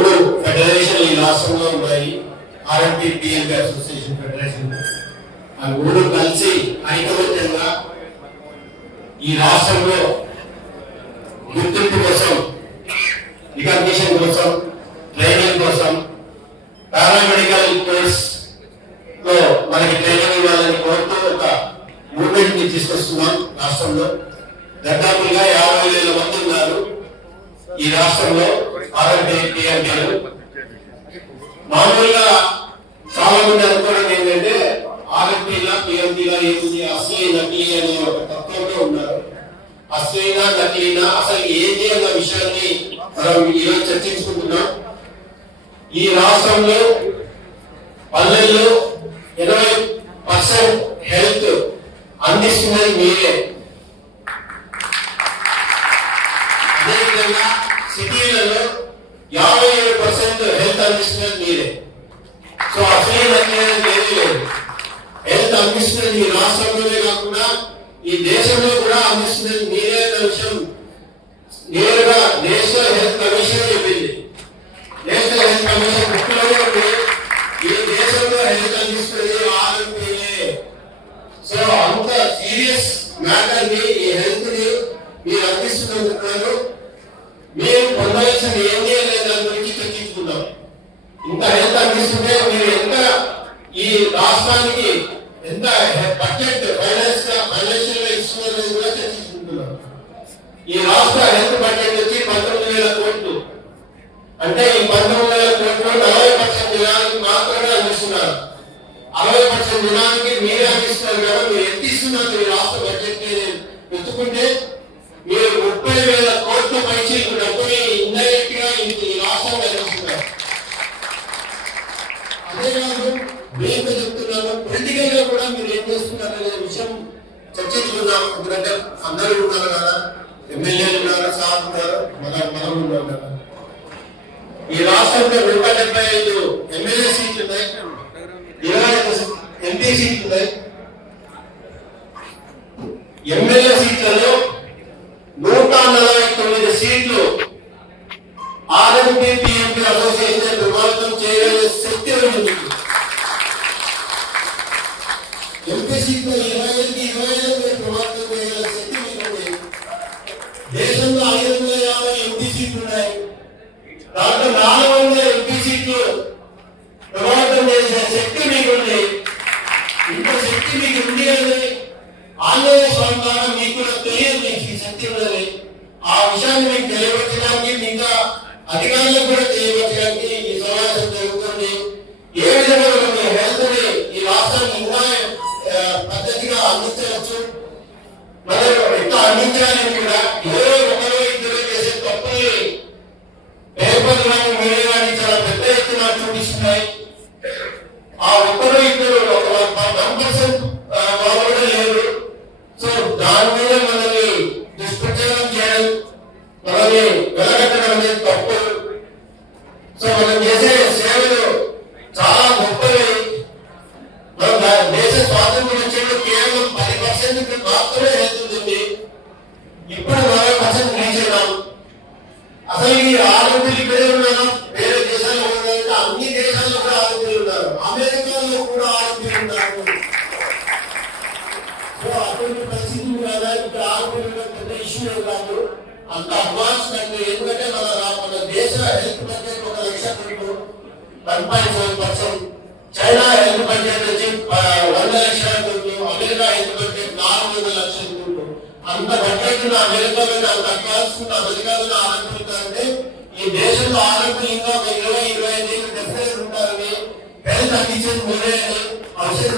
మూడు ఫెడరేషన్ ఈ రాష్ట్రంలో ఉన్నాయి. ఆర్ఎంపీ పిఎల్పి అసోసియేషన్ ఫెడరేషన్ ఆ మూడు కలిసి ఐకమత్యంగా ఈ రాష్ట్రంలో గుర్తింపు కోసం, రికగ్నిషన్ కోసం, ట్రైనింగ్ కోసం పారామెడికల్ కోర్స్ లో మనకి ట్రైనింగ్ ఇవ్వాలని కోరుతూ ఒక మూవ్మెంట్ ని తీసుకొస్తున్నాం. రాష్ట్రంలో దాదాపుగా 50,000 మంది ఉన్నారు ఈ రాష్ట్రంలో ఆర్ఎంపీలు. మామూలుగా చాలా మంది అనుకోవడం ఏంటంటే ఆర్ఎంపీలా పిఎంపీలా ఏముంది, అసలీ నకిలీ అనే ఒక తత్వంలో ఉన్నారు. అసలైనా నకిలీనా అసలు ఏంటి అన్న విషయాన్ని మనం ఈరోజు చర్చించుకుంటున్నాం. ఈ రాష్ట్రంలో పల్లెల్లో 80% హెల్త్ అందిస్తున్నది మీరే. అదేవిధంగా సిటీలలో 57% హెల్త్ అందిస్తున్నది మీరే. సో అసలే లేదు. హెల్త్ అందిస్తున్నది ఈ రాష్ట్రంలోనే కాకుండా ఈ దేశంలో కూడా అందిస్తున్నది మీరే అన్న విషయం నేరుగా నేషనల్ హెల్త్ కమిషన్ చెప్పింది. నేషనల్ హెల్త్ కమిషన్ ముఖ్యలోనే ఉంది. ఈ దేశంలో హెల్త్ అందిస్తున్నది ఆర్ఎంపీలే. సో అంత సీరియస్ మ్యాటర్ ని, ఈ హెల్త్ ని మీరు అందిస్తున్నందుకు మేము పొందవలసిన ఏంటి అనే దాని గురించి చర్చించుకుంటాం. ఇంత హెల్త్ అందిస్తుంటే మీరు ఎంత ఈ రాష్ట్రానికి ఎంత బడ్జెట్ ఫైనాన్షియల్ గా ఇస్తున్నది కూడా చర్చించుకుంటున్నాం. ఈ రాష్ట్ర హెల్త్ బడ్జెట్ వచ్చి 19,000 కోట్లు. అంటే ఈ 19,000 కోట్లు 40% జనానికి మాత్రమే అందిస్తున్నారు. 60% జనానికి మీరే అందిస్తున్నారు కదా. మీరు ఎంత ఇస్తున్నారు ఈ రాష్ట్ర బడ్జెట్ వెతుకుంటే మీరు 30,000 కోట్ల పైకి డబ్బుని ఇండైరెక్ట్ గా ఈ రాష్ట్రానికి అందిస్తున్నారు. అదేకాదు మేము చెప్తున్నాము, పొలిటికల్ గా కూడా మీరు ఏం చేస్తున్నారు అనే విషయం చర్చించుకున్నాము. ఎందుకంటే అందరూ ఉన్నారు కదా, ఎమ్మెల్యేలు ఉన్నారు, సార్ ఉన్నారు, మనం ఉన్నారు కదా. ఈ రాష్ట్రంలో 175 ఎమ్మెల్యే సీట్లు ఉన్నాయి, 25 ఎంపీ సీట్లు ఉన్నాయి. ఎమ్మెల్యే సీట్లలో 149 సీట్లు ఆర్ఎంపీ పిఎంపీ అసోసియేషన్ ప్రభావితం చేయగలిగే శక్తి ఉంది. ఎంపీ సీట్లు 25 ప్రభావితం చేయగల శక్తి ఉంది. దేశంలో 550 ఎంపీ సీట్లు ఉన్నాయి. దాంట్లో 400 ఎంపీ సీట్లు ప్రభావితం చేసే శక్తి మీకుంది. ఇంత శక్తి మీకు ఉంది అని ఆంజనేయ స్వామి ద్వారా మీకు కూడా తెలియదు. మీకు ఈ శక్తి ఉన్నది. ఆ విషయాన్ని మీకు తెలియపరచడానికి, ఇంకా అధికారులకు కూడా తెలియపరచడానికి ఈ సమావేశం జరుగుతుంది. ఏ విధంగా మీ హెల్త్ ని ఈ రాష్ట్రానికి ఇంకా పద్ధతిగా అందించవచ్చు, మనం ఎంత అందించాలని కూడా ఎవరో ఒకరో ఇద్దరు చేసే తప్పుల్ని పేపర్ కానీ మీడియా కానీ చాలా పెద్ద ఎత్తున చూపిస్తున్నాయి. ఆ ఒక్కరో ఇద్దరు 1% వాళ్ళు కూడా లేరు. సో దాని మీద మనల్ని దుష్ప్రచారం చేయడం, మనల్ని వెలగట్టడం అనేది తప్పు. సో మనం చేసే సేవలు చాలా గొప్పవి. మన దేశ స్వాతంత్రం వచ్చేది కేవలం 10% మాత్రమే హెల్త్ ఉంటుంది. ఇప్పుడు 40% రీచ్. అసలు ఈ ఆరోగ్యులు ఇక్కడే ఉన్నారు, వేరే దేశాల్లో ఉన్నారంటే అన్ని దేశాల్లో కూడా ఆరోగ్యులు ఉన్నారు. అమెరికాలో కూడా ఆరోగ్యులు ఉన్నారు. సో అటువంటి పరిస్థితులు కదా. ఇక్కడ ఆరోగ్యం పెద్ద ఇష్యూ కాదు, అంత అడ్వాన్స్ కంట్రీ. ఎందుకంటే మన దేశ హెల్త్ బడ్జెట్ 1,00,000 కోట్లు, 1.7%. చైనా హెల్త్ బడ్జెట్ వచ్చి 1,00,000 కోట్లు, అమెరికా హెల్త్ బడ్జెట్ 400 లక్షల కోట్లు. అంత బడ్జెట్ అమెరికాలో అంత అడ్వాన్స్ అమెరికాలో ఆరోగ్యంటే ఈ దేశంలో ఆరోగ్యం ఇంకా 20-25 ఏళ్ళు డెఫినెట్ ఉంటారని హెల్త్ అందించేది మీరే అని ఔషధ